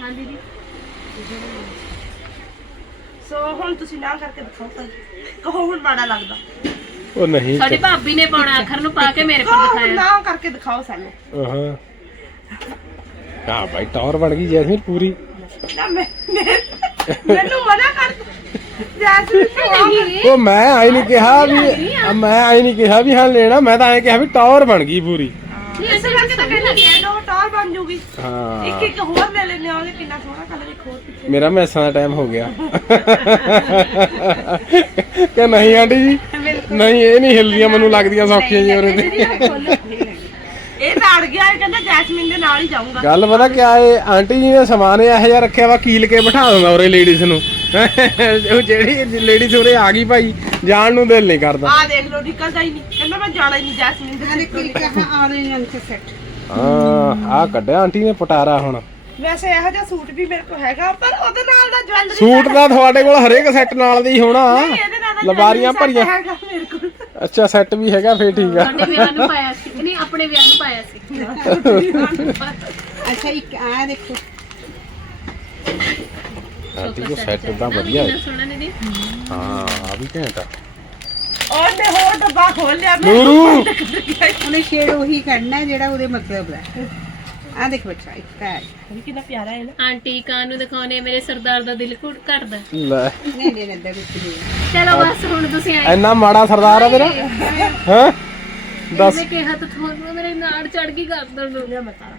ਹਾਂ ਦੀਦੀ। ਸੋ ਹੁਣ ਤੁਸੀਂ ਨਾ ਕਰਕੇ ਦਿਖਾਓ ਭਾਈ ਕਹੋ ਹੁਣ ਮਾੜਾ ਲੱਗਦਾ। ਉਹ ਨਹੀਂ ਸਾਡੀ ਭਾਬੀ ਨੇ ਪਾਉਣਾ ਆਖਰ ਨੂੰ ਪਾ ਕੇ ਮੇਰੇ ਹੁਣ ਦਿਖਾਇਆ ਨਾ ਕਰਕੇ ਦਿਖਾਓ ਸਾਨੂੰ। ਹਾਂ ਹਾਂ ਭਾਈ ਟੌਰ ਬਣ ਗਈ ਜੈਸਮੀਨ ਪੂਰੀ। ਨਾ ਮੈਂ ਮੈਂ- ਮੈਨੂੰ ਮਨਾ ਕਰ ਉਹ ਮੈਂ ਆਈ ਨਹੀਂ ਕਿਹਾ ਵੀ ਮੈਂ ਆਈ ਨਹੀਂ ਕਿਹਾ ਵੀ ਹਾਂ ਲੈਣਾ ਮੈਂ ਤਾਂ ਐਂ ਕਿਹਾ ਵੀ ਟੌਰ ਬਣ ਗਈ ਪੂਰੀ। ਨਹੀਂ ਇਸੇ ਕਰਕੇ ਤਾਂ ਕਹਿੰਦਾ ਲੈ ਲਓ ਟੌਰ ਬਣ ਜੂਗੀ। ਇੱਕ ਹਾਂ। ਇੱਕ ਹੋਰ ਲੈ ਲੈਣੇ ਆਗੇ ਕਿੰਨਾ ਸੋਹਣਾ ਕਲਰ ਇੱਕ ਹੋਰ ਪਿੱਛੇ। ਮੇਰਾ ਮੈਸਾਂ ਦਾ ਟਾਈਮ ਹੋ ਗਿਆ। ਕਿ ਨਹੀਂ ਆਂਟੀ ਜੀ? ਨਹੀਂ ਇਹ ਨਹੀਂ ਹਿਲਦੀਆਂ ਮੈਨੂੰ ਲੱਗਦੀਆਂ ਸੌਖੀਆਂ ਜੀ ਉਹਦੇ ਤੇ ਇਹ ਤਾਂ ਅੜ ਗਿਆ ਇਹ ਕਹਿੰਦਾ ਜੈਸਮੀਨ ਦੇ ਨਾਲ ਹੀ ਜਾਊਂਗਾ। ਗੱਲ ਪਤਾ ਕਿਆ ਏ ਆਂਟੀ ਜੀ ਨੇ ਸਮਾਨ ਇਹੋ ਜਿਹਾ ਰੱਖਿਆ ਵਾ ਕੀਲ ਕੇ ਬਿਠਾ ਦਿੰਦਾ ਉਰੇ ਲੇਡੀਜ਼ ਨੂੰ। ਉਹ ਜਿਹੜੀ ਲੇਡੀਜ਼ ਉਰੇ ਆ ਗਈ ਭਾਈ ਜਾਣ ਨੂੰ ਦਿਲ ਨਹੀਂ ਕਰਦਾ। ਆਹ ਦੇਖ ਲਓ ਨਿਕਲਦਾ ਹੀ ਨਹੀਂ। ਕਹਿੰਦਾ ਮੈਂ ਜਾਣਾ ਹੀ ਨਹੀਂ ਜੈਸਮੀਨ ਦੇ ਅਰੇ ਕਿਲ ਕੇ ਸੈਟ ਹਾਂ ਆ ਕੱਢਿਆ ਆਂਟੀ ਨੇ ਪਟਾਰਾ ਹੁਣ। ਵੈਸੇ ਇਹੋ ਜਿਹਾ ਸੂਟ ਵੀ ਮੇਰੇ ਕੋਲ ਹੈਗਾ ਪਰ ਉਹਦੇ ਨਾਲ ਦਾ ਜਵੈਲਰੀ ਸੂਟ ਦਾ ਤੁਹਾਡੇ ਕੋਲ ਹਰੇਕ ਸੈੱਟ ਨਾਲ ਦਾ ਹੋਣਾ। ਇਹਦੇ ਨਾਲ ਦਾ ਲਬਾਰੀਆਂ ਭਰੀਆਂ। ਹੈਗਾ ਮੇਰੇ ਕੋਲ। ਅੱਛਾ ਸੈੱਟ ਵੀ ਹੈਗਾ ਫੇਰ ਠੀਕ ਆ। ਸਾਡੇ ਵਿਆਹ ਨੂੰ ਪਾਇਆ ਸੀ। ਨਹੀਂ ਆਪਣੇ ਵਿਆਹ ਨੂੰ ਪਾਇਆ ਸੀ। ਅੱਛਾ ਇੱਕ ਆ ਦੇਖੋ। ਸੈੱਟ ਤਾਂ ਵਧੀਆ ਹੈ। ਸੋਹਣਾ ਦੀਦੀ। ਹਾਂ ਆ ਵੀ ਘੈਂਟ ਆ। ਉਹਨੇ ਹੋਰ ਡੱਬਾ ਖੋਲ ਲਿਆ ਮੈਂ। ਨੂਰੂ! ਉਹਨੇ ਸ਼ੇਡ ਉਹੀ ਕੱਢਣਾ ਹੈ ਜਿਹੜਾ ਉਹਦੇ ਮਤਲਬ ਦਾ ਆ ਦੇਖ ਬੱਚਾ ਇੱਕ ਹੈ। ਕਿੰਨਾ ਪਿਆਰਾ ਹੈ ਨਾ। ਆਂਟੀ ਕਾਂ ਨੂੰ ਦਿਖਾਉਣੇ ਮੇਰੇ ਸਰਦਾਰ ਦਾ ਦਿਲ ਘੁੱਟ ਘਟਦਾ ਲੈ। ਨਹੀਂ ਨਹੀਂ ਨੰਦਾ ਵਿੱਚ ਨਹੀਂ। ਚਲੋ ਬਸ ਹੁਣ ਤੁਸੀਂ ਆਏ। ਇੰਨਾ ਮਾੜਾ ਸਰਦਾਰ ਆ ਤੇਰਾ? ਹਾਂ? ਦੱਸ। ਮੈਂ ਕਿਹਾ ਤਾਂ ਤੁਹਾਨੂੰ ਮੇਰੇ ਨਾੜ ਚੜ ਗਈ ਗਰਦਨ ਨੂੰ ਲਿਆ ਮਤਾਰਾ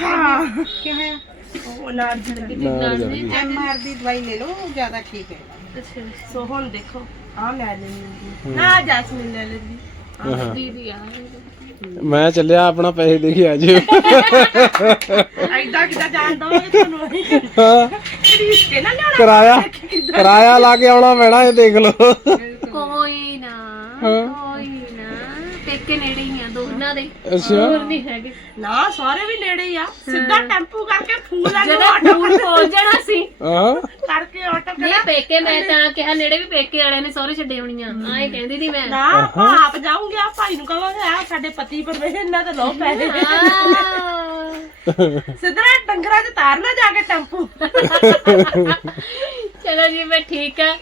ਹਾਂ। ਕੀ ਹੈ ਉਹ ਨਾਲ ਦੀ ਨਾਲ ਜਾਂਦੀ ਐਮ ਆਰ ਦੀ ਦਵਾਈ ਲੈ ਲਓ ਉਹ ਜ਼ਿਆਦਾ ਠੀਕ ਹੈ। ਅੱਛਾ। ਸੋ ਹੁਣ ਦੇਖੋ ਆ ਲੈ ਲੈਣੀ ਨਾ ਜੈਸਮੀਨ ਲੈ ਲੈਂਦੀ। ਹਾਂ। ਦੀਦੀ ਆ। ਮੈਂ ਚੱਲਿਆ ਆਪਣਾ ਪੈਸੇ ਦੇ ਕੇ ਆ ਜਿਓ। ਐਦਾਂ ਕਿਦਾਂ ਜਾਣ ਦਵਾਂਗੇ ਤੁਹਾਨੂੰ? ਨਾ ਲਿਆਉਣਾ ਕਿਰਾਇਆ ਕਿਰਾਇਆ ਲਾ ਕੇ ਆਉਣਾ ਪੈਣਾ ਇਹ ਦੇਖ ਲਓ। ਕੋਈ ਨਾ ਕੋਈ ਨਾ। ਪੇਕੇ ਨੇੜੇ ਹੀ ਆ ਦੋਨਾਂ ਦੇ। ਅੱਛਾ। ਹੋਰ ਨਹੀਂ ਹੈਗੇ। ਨਾ ਸਾਰੇ ਵੀ ਨੇੜੇ ਹੀ ਆ। ਸਿੱਧਾ ਟੈਂਪੂ ਕਰਕੇ ਫੂਲ ਆ ਜਦੋਂ ਦੂਰ ਪਹੁੰਚ ਜਾਣਾ ਸੀ। ਹਾਂ। ਕਰਕੇ ਆਟੋ ਨਹੀਂ ਪੇਕੇ ਮੈਂ ਤਾਂ ਕਿਹਾ ਨੇੜੇ ਵੀ ਪੇਕੇ ਵਾਲਿਆਂ ਨੇ ਸਹੁਰੇ ਛੱਡੇ ਹੋਣੀਆਂ ਆਏ ਕਹਿੰਦੀ ਸੀ ਮੈਂ। ਨਾ ਆਪਾਂ ਆਪ ਜਾਉਂਗੇ ਆ ਭਾਈ ਨੂੰ ਕਹਾਂਗੇ ਆ ਸਾਡੇ ਪਤੀ ਪਰਮੇਸ਼ਰ ਇਹਨਾਂ ਤੇ ਲੋ ਪੈਸੇ। ਆਹ। ਸਿੱਧਾ ਡੰਗਰਾਂ 'ਚ ਤਾਰਨਾ ਜਾ ਕੇ ਟੈਂਪੂ। ਚਲੋ ਜੀ ਮੈਂ ਠੀਕ ਆ।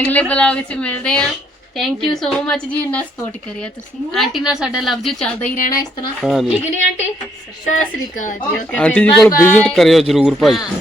ਅਗਲੇ ਬਲੌਗ 'ਚ ਮਿਲਦੇ ਆ। ਥੈਂਕ ਯੂ ਸੋ ਮਚ ਜੀ ਇੰਨਾ ਸਪੋਰਟ ਕਰਿਆ ਤੁਸੀਂ। ਆਂਟੀ ਨਾਲ ਸਾਡਾ ਲਵ ਯੂ ਚੱਲਦਾ ਹੀ ਰਹਿਣਾ ਇਸ ਤਰ੍ਹਾਂ। ਠੀਕ ਨਹੀਂ ਆਂਟੀ ਸਤਿ ਸ੍ਰੀ ਅਕਾਲ ਜੀ। ਆਂਟੀ ਜੀ ਕੋਲ ਵਿਜ਼ਿਟ ਕਰਿਓ ਜਰੂਰ ਭਾਈ। ਹਾਂ।